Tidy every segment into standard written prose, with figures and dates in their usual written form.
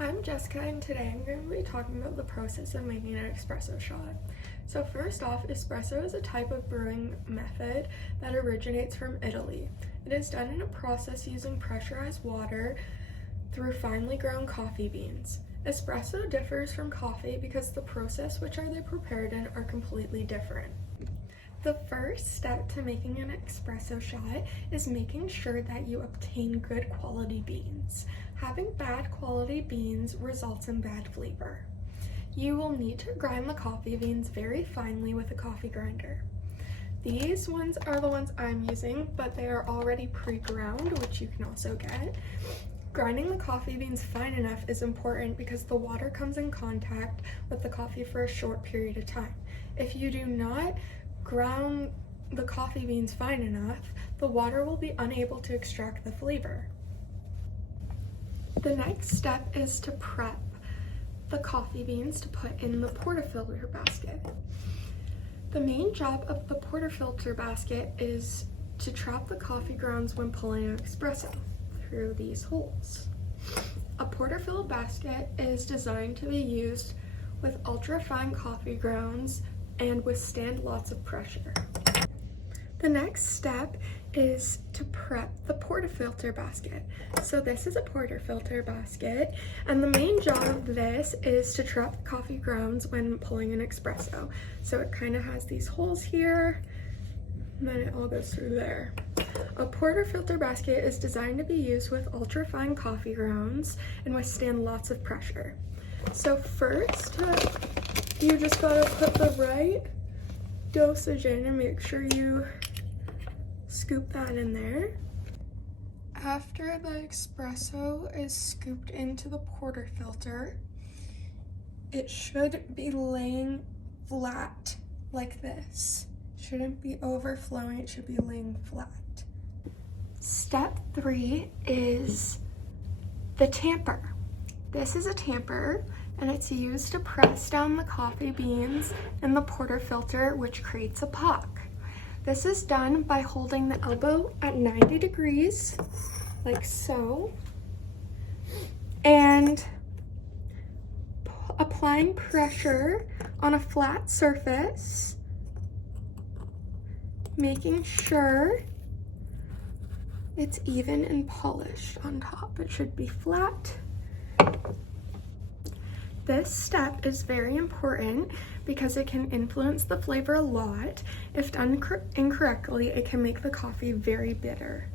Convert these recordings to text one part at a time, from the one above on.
I'm Jessica, and today I'm going to be talking about the process of making an espresso shot. So first off, espresso is a type of brewing method that originates from Italy. It is done in a process using pressurized water through finely ground coffee beans. Espresso differs from coffee because the process which they prepared in are completely different. The first step to making an espresso shot is making sure that you obtain good quality beans. Having bad quality beans results in bad flavor. You will need to grind the coffee beans very finely with a coffee grinder. These ones are the ones I'm using, but they are already pre-ground, which you can also get. Grinding the coffee beans fine enough is important because the water comes in contact with the coffee for a short period of time. If you do not ground the coffee beans fine enough, the water will be unable to extract the flavor. The next step is to prep the coffee beans to put in the portafilter basket. The main job of the portafilter basket is to trap the coffee grounds when pulling an espresso through these holes. A portafilter basket is designed to be used with ultra-fine coffee grounds and withstand lots of pressure. The next step is to prep the portafilter basket. So this is a portafilter basket, and the main job of this is to trap the coffee grounds when pulling an espresso. So it kind of has these holes here, and then it all goes through there. A portafilter basket is designed to be used with ultra-fine coffee grounds and withstand lots of pressure. So first, you just gotta put the right dosage in and make sure you scoop that in there. After the espresso is scooped into the portafilter, it should be laying flat like this. It shouldn't be overflowing, it should be laying flat. Step 3 is the tamper. This is a tamper, and it's used to press down the coffee beans in the portafilter, which creates a puck. This is done by holding the elbow at 90 degrees, like so, and applying pressure on a flat surface, making sure it's even and polished on top. It should be flat. This step is very important because it can influence the flavor a lot. If done incorrectly, it can make the coffee very bitter.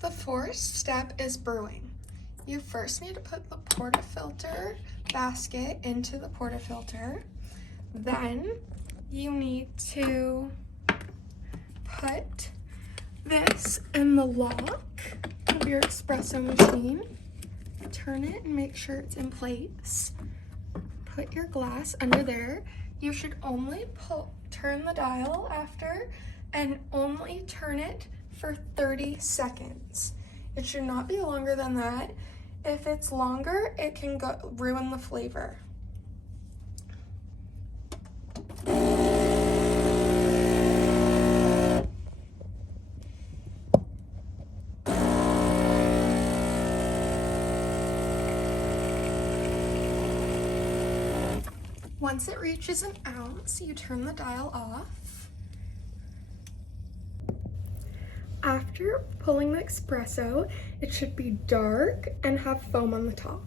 The fourth step is brewing. You first need to put the portafilter basket into the portafilter. Then you need to put this in the lock of your espresso machine. Turn it and make sure it's in place. Put your glass under there. You should only turn the dial after and only turn it for 30 seconds. It should not be longer than that. If it's longer, it can ruin the flavor. Once it reaches an ounce, you turn the dial off. After pulling the espresso, it should be dark and have foam on the top.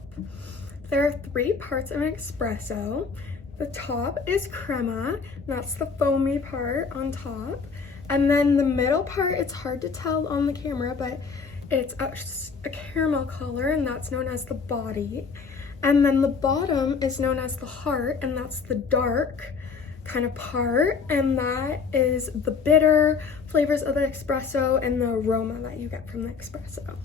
There are 3 parts of an espresso. The top is crema, that's the foamy part on top. And then the middle part, it's hard to tell on the camera, but it's a caramel color, and that's known as the body. And then the bottom is known as the heart, and that's the dark kind of part, and that is the bitter flavors of the espresso and the aroma that you get from the espresso.